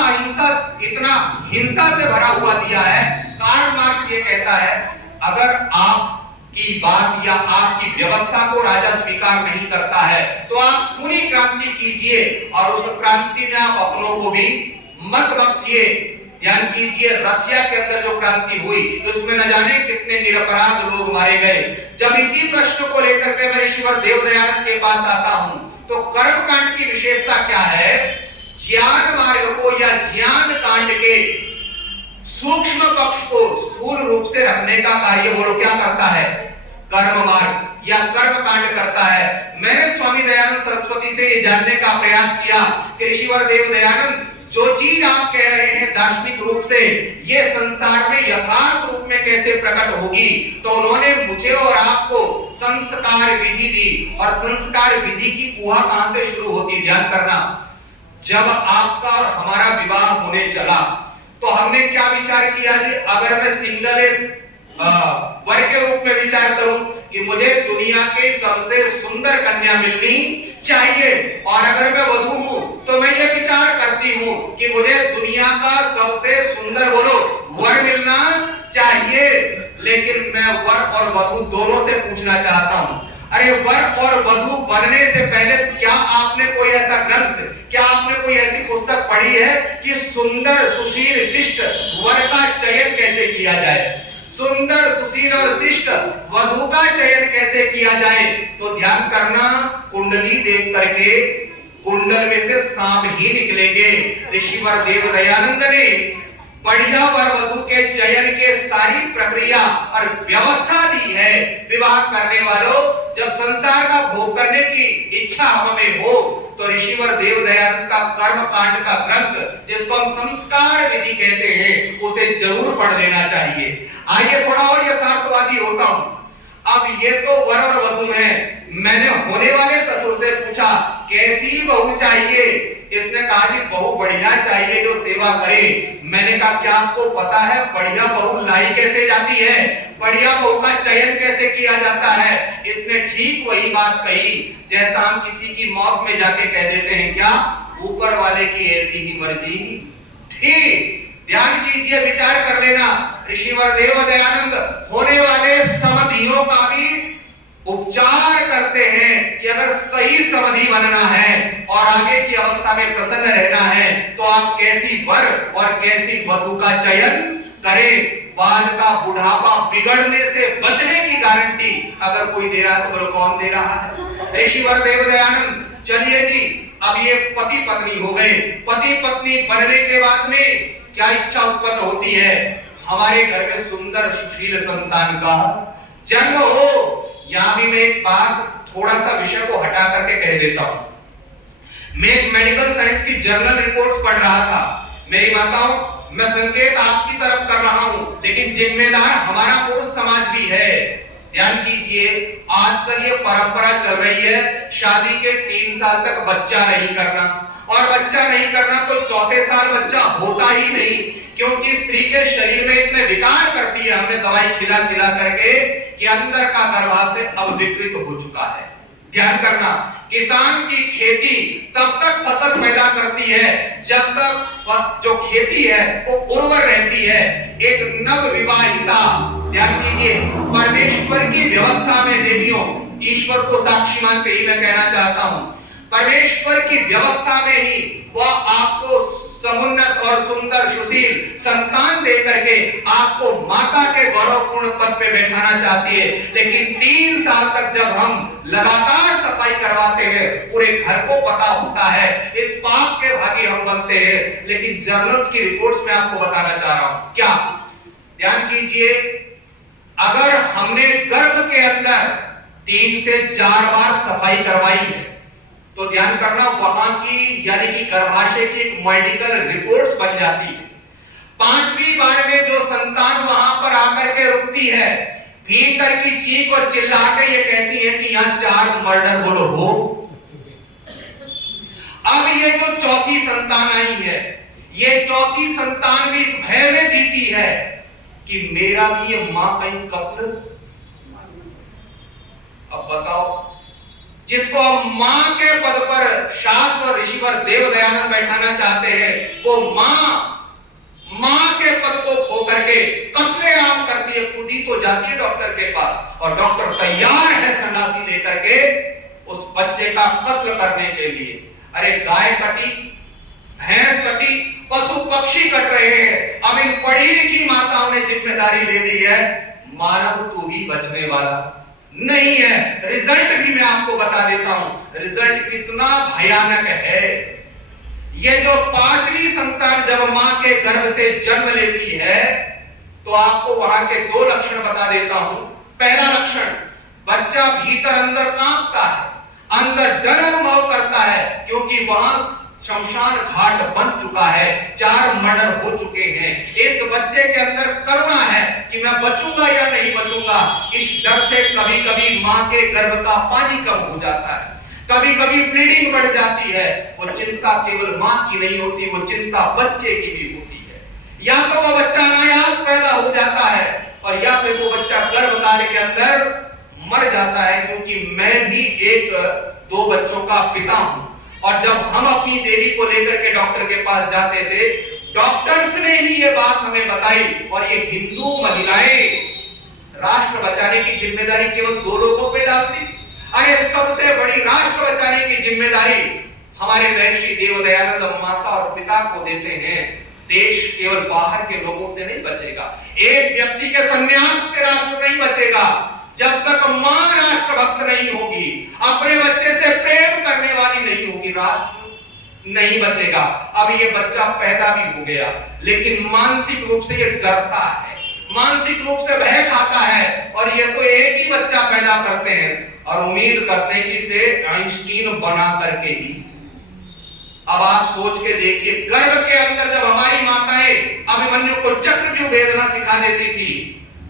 हिंसा से भरा हुआ दिया है। कार्ल मार्क्स ये कहता है अगर आपकी बात या आपकी व्यवस्था को राजा स्वीकार नहीं करता है तो आप खूनी क्रांति कीजिए और उस क्रांति में आप अपनों को भी मत बख्शिए। ध्यान कीजिए रसिया के अंदर जो क्रांति हुई उसमें न जाने कितने निरपराध लोग मारे गए। जब इसी प्रश्न को लेकर के मैं ऋषिवर देव दयानंद के पास आता हूं तो कर्म कांड की विशेषता क्या है, ज्ञान मार्ग को या ज्ञान कांड के सूक्ष्म पक्ष को स्थूल रूप से रखने का कार्य बोलो क्या करता है, कर्म मार्ग या कर्म कांड करता है। मैंने स्वामी दयानंद सरस्वती से ये जानने का प्रयास किया कि ऋषिवर देव दयानंद जो चीज आप कह रहे हैं दार्शनिक रूप से ये संसार में यथार्थ रूप में कैसे प्रकट होगी। तो उन्होंने मुझे और आपको संस्कार विधि दी, और संस्कार विधि की ऊहा कहां से शुरू होती, ध्यान करना। जब आपका और हमारा विवाह होने चला तो हमने क्या विचार किया जी, अगर मैं सिंगल वर के रूप में विचार करूं कि वाकई सबसे सुंदर कन्या मिलनी चाहिए। और अगर मैं वधू हूं तो मैं ये विचार करती हूं कि मुझे दुनिया का सबसे सुंदर बोलो वर मिलना चाहिए। लेकिन मैं वर और वधू दोनों से पूछना चाहता हूं, अरे वर और वधू बनने से पहले क्या आपने कोई ऐसा ग्रंथ, क्या आपने कोई ऐसी पुस्तक पढ़ी है कि सुंदर सुशील शिष्ट वर का चयन कैसे किया जाए, सुंदर सुशील और शिष्ट वधू का चयन कैसे किया जाए? तो ध्यान करना, कुंडली देख करके कुंडल में से सांप ही निकलेंगे। ऋषिवर देव दयानंद ने बढ़िया वर वधु के चयन के सारी प्रक्रिया और व्यवस्था दी है। विवाह करने वालों, जब संसार का भोग करने की इच्छा हमें हो तो ऋषिवर देव दयानंद का कर्म कांड का ग्रंथ, जिसको हम संस्कार विधि कहते हैं, उसे जरूर पढ़ लेना चाहिए। आइए थोड़ा और यथार्थवादी होता हूं। अब ये तो वर और वधु हैं, मैंने होने वाले ससुर से पूछा कैसी बहू चाहिए? इसने कहा जी बहू बढ़िया चाहिए जो सेवा करे। मैंने कहा क्या आपको पता है बढ़िया बहू लाई कैसे जाती है, बढ़िया बहू का चयन कैसे किया जाता है? इसने ठीक वही बात कही जैसा हम किसी की मौत में जाके कह देते हैं, क्या ऊपर वाले की ऐसी ही मर्जी थी। ध्यान कीजिए, विचार कर लेना। ऋषिवर देव दयानंद होने वाले समधियों का भी उपचार करते हैं कि अगर सही समधि बनना है और आगे की अवस्था में प्रसन्न रहना है तो आप कैसी वर और कैसी वधु का चयन करें। बाद का बुढ़ापा बिगड़ने से बचने की गारंटी अगर कोई दे रहा है तो बोलो कौन दे रहा है? ऋषिवर देव दयानंद। चलिए जी, अब ये पति पत्नी हो गए। पति पत्नी बनने के बाद में क्या इच्छा उत्पन्न होती है? हमारे घर में सुंदर सुशील संतान का जन्म हो। यहां भी मैं एक बात थोड़ा सा विषय को हटा करके कह देता हूं। मैं एक मेडिकल साइंस की जर्नल रिपोर्ट्स पढ़ रहा था। मेरी माताओं, मैं संकेत आपकी तरफ कर रहा हूं, लेकिन जिम्मेदार हमारा पुरुष समाज भी है। ध्यान कीजिए, आजकल ये परंपरा चल रही है शादी के 3 साल तक बच्चा नहीं करना, और बच्चा नहीं करना तो चौथे साल बच्चा होता ही नहीं, क्योंकि स्त्री के शरीर में इतने विकार कर दिए हमने दवाई खिला खिला करके कि अंदर का गर्भाशय अब विकृत हो चुका है। ध्यान करना, किसान की खेती तब तक फसल पैदा करती है जब तक जो खेती है वो उर्वर रहती है। एक नव विवाहिता, ध्यान कीजिए, परमेश्वर की व्यवस्था में देवियों, ईश्वर को साक्षी मान के ही मैं कहना चाहता हूं, परमेश्वर की व्यवस्था में ही वह आपको समुन्नत और सुंदर सुशील संतान दे करके आपको माता के गौरवपूर्ण पद पे बैठाना चाहती है। लेकिन 3 साल तक जब हम लगातार सफाई करवाते हैं, पूरे घर को पता होता है, इस पाप के भागी हम बनते हैं। लेकिन जर्नल्स की रिपोर्ट्स में आपको बताना चाह रहा हूं, क्या ध्यान कीजिए, अगर हमने गर्भ के अंदर 3 से 4 बार सफाई करवाई है तो ध्यान करना, वहां की यानी कि गर्भाशय की एक मेडिकल रिपोर्ट्स बन जाती है। 5वीं बार में जो संतान वहां पर आकर के रुकती है, भीतर की चीख और चिल्लाहटें ये कहती है कि यहां 4 मर्डर बोलो हो। अब ये जो चौथी संतान आई है, ये चौथी संतान भी इस भय में जीती है कि मेरा भी ये मां कहीं कत्ल। अब बताओ, जिसको मां के पद पर शास्त्र और ऋषिवर देव दयानंद बैठाना चाहते हैं, वो मां के पद को खो करके कत्लेआम करती है। खुद ही तो जाती है डॉक्टर के पास और डॉक्टर तैयार है संडासी लेकर के उस बच्चे का कत्ल करने के लिए। अरे गाय कटी, भैंस कटी, पशु पक्षी कट रहे हैं। अब इन पढ़ी लिखी माताओं ने जिम्मेदारी ले ली है, मानव तू भी बचने वाला नहीं है। रिजल्ट भी मैं आपको बता देता हूं, रिजल्ट कितना भयानक है। ये जो 5वीं संतान जब मां के गर्भ से जन्म लेती है तो आपको वहां के 2 लक्षण बता देता हूं। पहला लक्षण, बच्चा भीतर अंदर कांपता है, अंदर डर अनुभव करता है, क्योंकि वहां शमशान घाट बन चुका है, 4 मर्डर हो चुके हैं। इस बच्चे के अंदर करुणा है कि मैं बचूंगा या नहीं बचूंगा। इस डर से कभी कभी मां के गर्भ का पानी कम हो जाता है, कभी कभी ब्लीडिंग बढ़ जाती है। वो चिंता केवल मां की नहीं होती, वो चिंता बच्चे की भी होती है। या तो वो बच्चा अनायास पैदा हो जाता है और या फिर वो बच्चा गर्भकाल के अंदर मर जाता है, क्योंकि मैं भी एक दो बच्चों का पिता हूं। और जब हम अपनी देवी को लेकर के डॉक्टर के पास जाते थे, डॉक्टर्स ने ही ये बात हमें बताई, और ये हिंदू महिलाएं राष्ट्र बचाने की जिम्मेदारी केवल दो लोगों पे डालती। अरे सबसे बड़ी राष्ट्र बचाने की जिम्मेदारी हमारे महर्षि देवदयानंद माता और पिता को देते हैं। देश केवल बाहर के लोगों से नहीं बचेगा, एक व्यक्ति के संन्यास से राष्ट्र नहीं बचेगा, जब तक मां राष्ट्रभक्त नहीं होगी, अपने बच्चे से प्रेम करने वाली नहीं होगी, राष्ट्र नहीं बचेगा। अब ये बच्चा पैदा भी हो गया, लेकिन मानसिक रूप से ये डरता है, मानसिक रूप से भय खाता है, और ये तो एक ही बच्चा पैदा करते हैं और उम्मीद करते हैं कि इसे आइंस्टीन बना करके ही। अब आप सोच के देखिए, गर्भ के अंदर जब हमारी माताएं अभिमन्यु को चक्रव्यूह भेदना सिखा देती थी,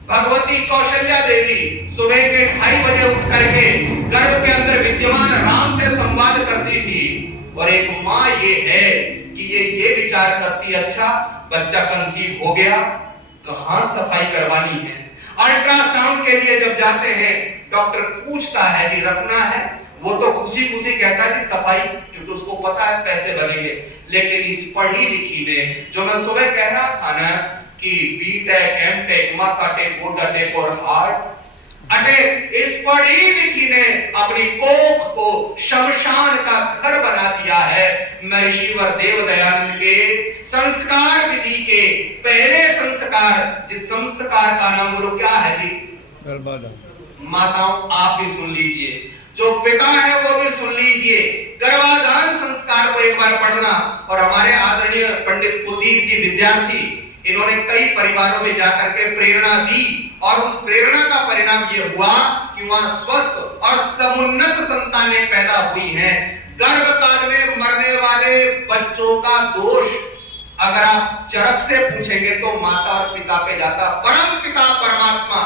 भगवती कौशल्या देवी सुबह के 2:30 बजे उठ करके गर्भ के अंदर विद्यमान राम से संवाद करती थी। और एक माँ ये है कि ये विचार करती, अच्छा बच्चा कंसीव हो गया तो हाथ सफाई करवानी है। अल्ट्रासाउंड के लिए जब जाते हैं, डॉक्टर पूछता है जी रखना है, वो तो खुशी खुशी कहता है कि सफाई, क्योंकि उसको पता है पैसे बनेंगे। लेकिन इस पढ़ी लिखी ने, जो मैं सुबह कह रहा था ना कि बीटेक एमटेक माकाटेक गोडाटेक और हार्ट अटैक, इस पढ़ी लिखी ने अपनी कोख को शमशान का घर बना दिया है। महर्षिवर देवदयानंद के संस्कार विधि के पहले संस्कार, जिस संस्कार का नाम बोलो क्या है जी? माताओं आप भी सुन लीजिए, जो पिता है वो भी सुन लीजिए। गर्भाधान संस्कार को एक बार पढ़ना। और हमारे आदरणीय पंडित कुलदीप जी विद्यार्थी, इन्होंने कई परिवारों में जाकर के प्रेरणा दी, और उस प्रेरणा का परिणाम ये हुआ कि वहां स्वस्थ और समुन्नत संतानें पैदा हुई हैं। गर्भकाल में मरने वाले बच्चों का दोष अगर आप चरक से पूछेंगे तो माता और पिता पे जाता। परम पिता परमात्मा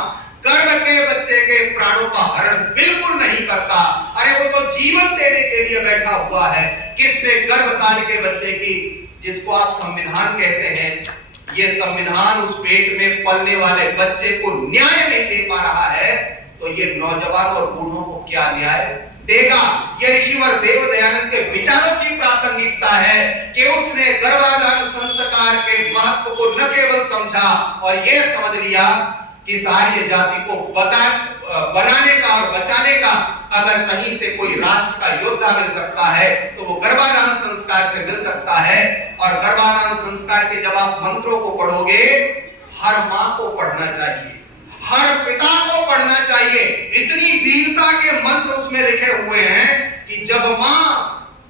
गर्भ के बच्चे के प्राणों का हरण बिल्कुल नहीं करता। अरे वो तो जीवन देने के लिए बैठा हुआ है। किसने गर्भकाल के बच्चे की, जिसको आप संविधान कहते हैं, ये संविधान उस पेट में पलने वाले बच्चे को न्याय नहीं दे पा रहा है, तो ये नौजवान और बूढ़ों को क्या न्याय देगा? ये ऋषिवर देवदयानंद के विचारों की प्रासंगिकता है कि उसने गर्भाधान संस्कार के महत्व को न केवल समझा और ये समझ लिया कि आर्य जाति को बनाने का और बचाने का अगर कहीं से कोई राष्ट्र का योद्धा मिल सकता है तो वो गर्भाधान संस्कार से मिल सकता है। और गर्भाधान संस्कार के जब आप मंत्रों को पढ़ोगे, हर माँ को पढ़ना चाहिए, हर पिता को पढ़ना चाहिए। इतनी वीरता के मंत्र उसमें लिखे हुए हैं कि जब माँ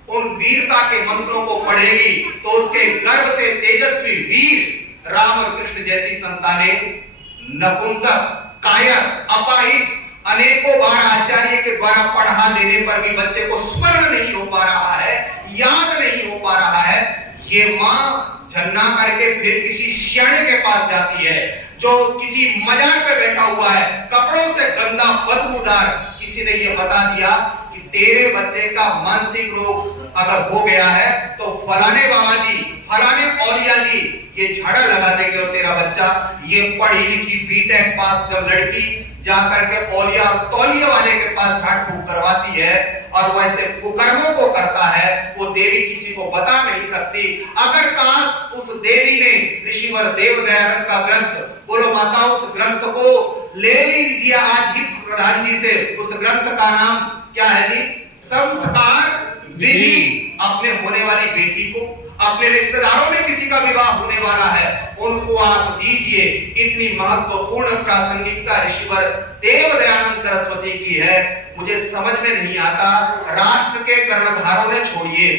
उन वीरता के मंत्रों को पढ़ेगी तो उसके गर्भ से तेजस्वी वीर राम और कृष्ण जैसी संतानें नपुंसक, कायर, अपाहिज अनेकों बार आचार्य के द्वारा पढ़ा देने पर भी बच्चे को स्मरण नहीं हो पा रहा है, याद नहीं हो पा रहा है। ये माँ झन्ना करके फिर किसी सियाने के पास जाती है जो किसी मजार पे बैठा हुआ है, कपड़ों से गंदा बदबूदार। किसी ने ये बता दिया कि तेरे बच्चे का मानसिक रोग अगर हो गया है तो फलाने बाबा जी, फलाने औलिया जी ये झाड़ा लगा देंगे और तेरा बच्चा। ये पढ़ी लिखी बीटेक पास जब लड़की जाकर के औलिया और तौलिया वाले के पास झाड़ फूक करवाती है और वैसे कुकर्मों को करता है, वो देवी किसी को बता नहीं सकती। अगर काश उस देवी ने ऋषिवर देवदयानंद का ग्रंथ, बोलो माता, उस ग्रंथ को ले लीजिए आज ही प्रधान जी से। उस ग्रंथ का नाम क्या है जी? संस्कार विधि। अपने होने वाली बेटी को, अपने रिश्तेदारों में किसी का विवाह होने वाला है, उनको आप दीजिए। इतनी महत्वपूर्ण प्रासंगिकता ऋषिवर देवदयानंद सरस्वती की है। मुझे समझ में नहीं आता, राष्ट्र के कर्णधारों ने छोड़िए,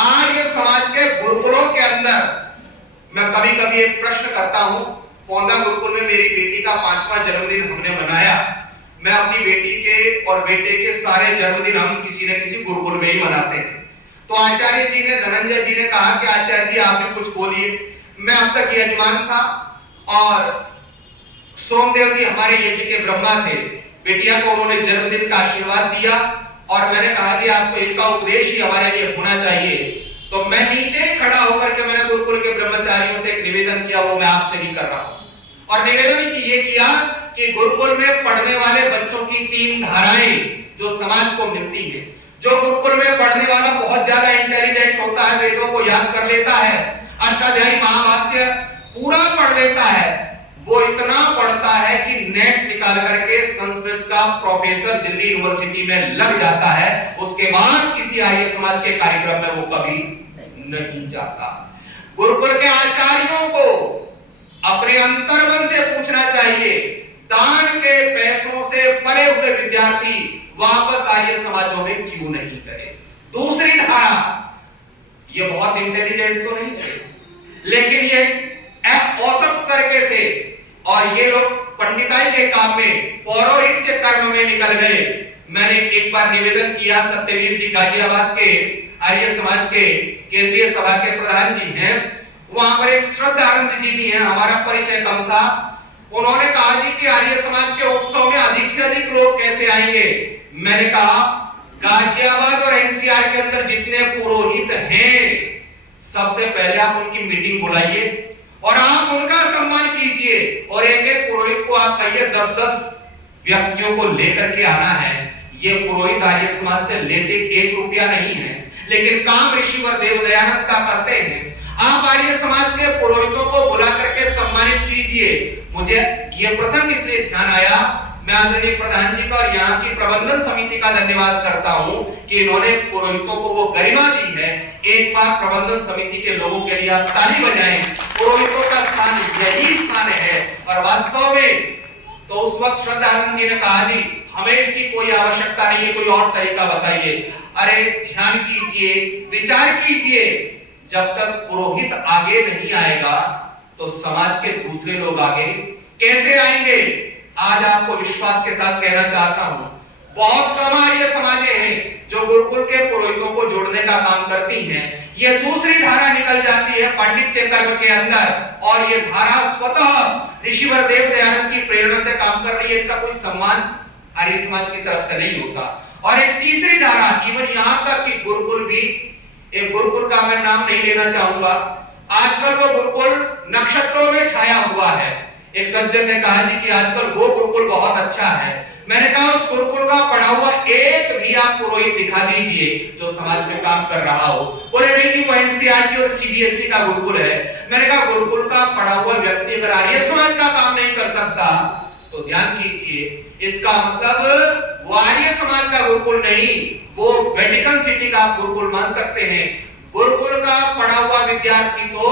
आर्य समाज के गुरुकुलों के अंदर मैं कभी कभी एक प्रश्न करता हूं। पौंदा गुरुकुल में मेरी बेटी का 5वां जन्मदिन हमने मनाया। मैं अपनी बेटी के और बेटे के सारे जन्मदिन हम किसी न किसी गुरुकुल में ही मनाते हैं। तो आचार्य जी ने, धनंजय जी ने कहा कि आचार्य जी आप भी कुछ बोलिए। मैं अब तक यजमान था और सोमदेव जी हमारे यज्ञ के ब्रह्मा थे। बेटिया को उन्होंने जन्मदिन का आशीर्वाद दिया और मैंने कहा कि आज तो इनका उपदेश ही हमारे लिए होना चाहिए। तो मैं नीचे ही खड़ा होकर के मैंने गुरुकुल के ब्रह्मचारियों से एक निवेदन किया, वो मैं आपसे ही कर रहा हूं। और निवेदन ये किया कि गुरुकुल में पढ़ने वाले बच्चों की 3 धाराएं जो समाज को मिलती हैं। जो गुरुकुल में पढ़ने वाला बहुत ज्यादा इंटेलिजेंट होता है, वेदों को याद कर लेता है, अष्टाध्यायी महाभाष्य पूरा पढ़ लेता है, वो इतना पढ़ता है कि नेट निकाल करके संस्कृत का प्रोफेसर दिल्ली यूनिवर्सिटी में लग जाता है। उसके बाद किसी आर्य समाज के कार्यक्रम में वो कभी नहीं जाता। गुरुकुल के आचार्यों को अपने अंतर्मन से पूछना चाहिए, दान के पैसों से पले हुए विद्यार्थी वापस आर्य समाजों में क्यों नहीं करे। दूसरी धारा, ये बहुत इंटेलिजेंट तो नहीं थे, लेकिन ये औसत स्तर के थे और ये लोग पंडिताई के काम में, पौरोहित्य कर्म में निकल गए। मैंने एक बार निवेदन किया, सत्यवीर जी गाजियाबाद के आर्य समाज के केंद्रीय सभा के प्रधान जी हैं, वहां पर एक श्रद्धानंद जी भी हैं, हमारा परिचय कम था। उन्होंने कहा जी कि आर्य समाज के उत्सव में अधिक से अधिक लोग कैसे आएंगे। मैंने कहा गाजियाबाद और एनसीआर के अंदर जितने पुरोहित हैं, सबसे पहले आप उनकी मीटिंग बुलाइए और आप उनका सम्मान कीजिए और एक एक पुरोहित को आप कहिए 10-10 व्यक्तियों को लेकर के आना है। ये पुरोहित आर्य समाज से लेते 1 रुपया नहीं है, लेकिन काम ऋषिवर देव दयानंद का करते हैं। आप आर्य समाज के पुरोहितों को बुला करके सम्मानित कीजिए। मुझे ये प्रसंग इसलिए ध्यान आया, मैं आदरणीय प्रधान जी का और यहाँ की प्रबंधन समिति का धन्यवाद करता हूँ कि इन्होंने पुरोहितों को वो गरिमा दी है। एक बार प्रबंधन समिति के लोगों के लिए आप ताली बजाएं। पुरोहितों का स्थान यही स्थान है। और वास्तव में तो उस वक्त श्रद्धानंद जी ने कहा जी हमें इसकी कोई आवश्यकता नहीं है, कोई और तरीका बताइए। अरे ध्यान कीजिए, विचार कीजिए, जब तक पुरोहित आगे नहीं आएगा तो समाज के दूसरे लोग आगे कैसे आएंगे। आज आपको विश्वास के साथ कहना चाहता हूं, बहुत कम आर्य समाजें हैं जो गुरुकुल के पुरोहितों को जोड़ने का काम करती हैं। ये दूसरी धारा निकल जाती है पांडित्य कर्म के अंदर और ये धारा स्वतः ऋषिवर देव दयानंद की प्रेरणा से काम कर रही है। इनका कोई सम्मान आर्य समाज की तरफ से नहीं होता। और एक तीसरी धारा, इवन यहां तक कि गुरुकुल भी, एक गुरुकुल का मैं नाम नहीं लेना चाहूंगा, आजकल वो गुरुकुल नक्षत्रों में छाया हुआ है। एक सज्जन ने कहा जी कि आजकल वो गुरुकुल बहुत अच्छा है। मैंने कहा उस गुरुकुल का पढ़ा हुआ एक भी आप पुरोहित दिखा दीजिए जो समाज में काम कर रहा हो। बोले नहीं कि वो एनसीईआरटी और सीबीएसई का गुरुकुल है। मैंने कहा गुरुकुल का पढ़ा हुआ व्यक्ति अगर आर्य समाज का काम नहीं कर सकता तो ध्यान कीजिए, इसका मतलब वो आर्य समाज का गुरुकुल नहीं, वो वेटिकन सिटी का आप गुरुकुल मान सकते हैं। गुरुकुल का पढ़ा हुआ विद्यार्थी तो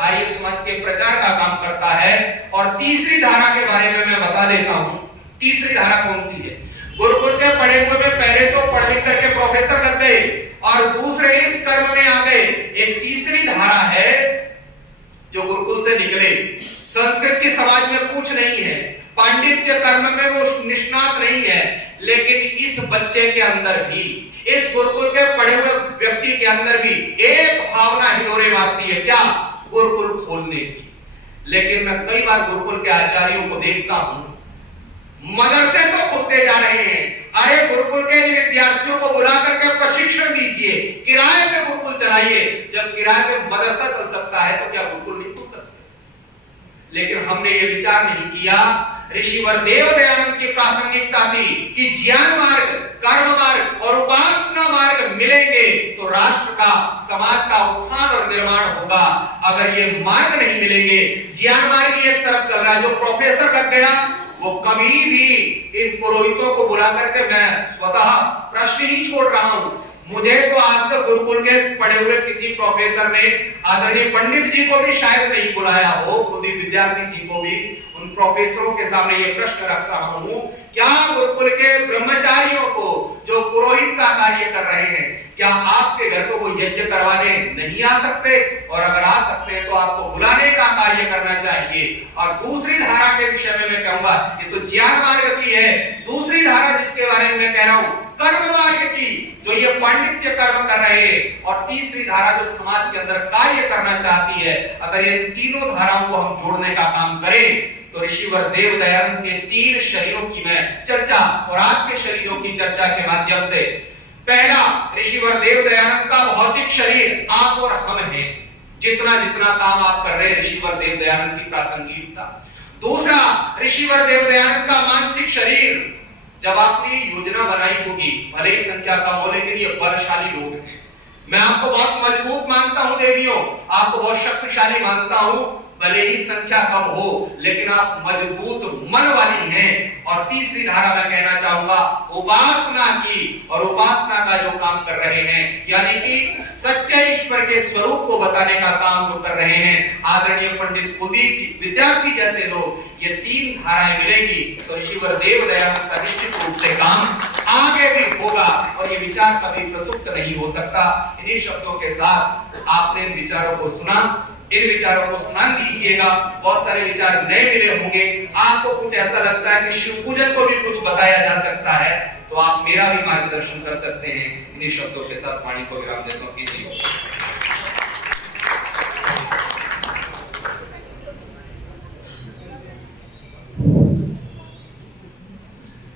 आर्य समाज के प्रचार का काम करता है। और तीसरी धारा के बारे में मैं बता देता हूं। तीसरी धारा कौन सी है? गुरुकुल के पढ़े हुए में पहले तो पढ़ लिख करके प्रोफेसर लग गए और दूसरे इस कर्म में आ गए। एक तीसरी धारा है जो गुरुकुल से निकले, संस्कृत की समाज में पूछ नहीं है, पांडित्य कर्म में वो निष्णात नहीं है, लेकिन इस बच्चे के अंदर भी, इस गुरुकुल के पढ़े हुए व्यक्ति के अंदर भी एक भावना हिलोरे मारती है, क्या? गुरुकुल खोलने की। लेकिन मैं कई बार गुरुकुल के आचार्यों को देखता हूं, मदरसे तो खोलते जा रहे हैं। अरे गुरुकुल के विद्यार्थियों को बुला करके प्रशिक्षण दीजिए, किराए पे गुरुकुल चलाइए। जब किराए पे मदरसा चल सकता है तो क्या गुरुकुल नहीं खोल सकते? लेकिन हमने ये विचार नहीं किया। ऋषिवर देव दयानंद की प्रासंगिकता थी कि ज्ञान मार्ग, कर्म मार्ग और उपासना मार्ग मिलेंगे तो राष्ट्र का, समाज का उत्थान और निर्माण होगा। अगर ये मार्ग नहीं मिलेंगे, ज्ञान मार्ग ही एक तरफ चल रहा है, जो प्रोफेसर लग गया वो कभी भी इन पुरोहितों को बुला करके, मैं स्वतः प्रश्न ही छोड़ रहा हूं, मुझे तो आज तक गुरुकुल के पढ़े हुए किसी प्रोफेसर ने आदरणीय पंडित जी को भी शायद नहीं बुलाया हो, कुलदीप विद्यार्थी जी को भी। उन प्रोफेसरों के सामने ये प्रश्न रखता हूं, क्या गुरुकुल के ब्रह्मचारियों को जो पुरोहित का कार्य कर रहे हैं, क्या आपके घर को कोई यज्ञ करवाने नहीं आ सकते? और अगर आ सकते हैं तो आपको बुलाने का कार्य करना चाहिए। और दूसरी धारा के विषय में मैं कहूंगा, ये तो ज्ञान मार्ग की है। दूसरी धारा जिसके बारे में मैं कह रहा हूं, कर्म मार्ग की, जो ये पांडित्य कर्म कर रहे हैं। और तीसरी धारा जो समाज के अंदर कार्य करना चाहती है। अगर ये तीनों धाराओं को हम जोड़ने का काम करें तो ऋषिवर देव दयानंद के 3 शरीरों की मैं चर्चा और आपके शरीरों की चर्चा के माध्यम से, पहला ऋषिवर देव दयानंद का भौतिक शरीर आप और हम हैं, जितना जितना काम आप कर रहे हैं ऋषिवर देव दयानंद की प्रासंगिकता। दूसरा, ऋषिवर देव दयानंद का मानसिक शरीर। जब आपने योजना बनाई होगी, भले ही संख्या कम हो लेकिन ये बलशाली लोग हैं। मैं आपको बहुत मजबूत मानता हूं देवियों, आपको बहुत शक्तिशाली मानता हूं, भले ही संख्या कम हो लेकिन आप मजबूत मन वाली हैं। और तीसरी धारा मैं कहना चाहूंगा, उपासना की, और उपासना का जो काम कर रहे हैं, यानी कि सच्चे ईश्वर के स्वरूप को बताने का काम जो कर रहे हैं आदरणीय पंडित कुलदीप जी, विद्यार्थी जैसे लोग, ये तीन धाराएं मिलेंगी तो ऋषिवर देव दयानंद का निश्चित रूप से काम आगे भी होगा और ये विचार कभी प्रसुप्त नहीं हो सकता। इन्हीं शब्दों के साथ आपने इन विचारों को सुना, इन विचारों को सुना दीजिएगा। बहुत सारे विचार नए मिले होंगे, आपको कुछ ऐसा लगता है कि शिव पूजन को भी कुछ बताया जा सकता है तो आप मेरा भी मार्गदर्शन कर सकते हैं। इन्हीं शब्दों के साथ वाणी को विराम देता हूं।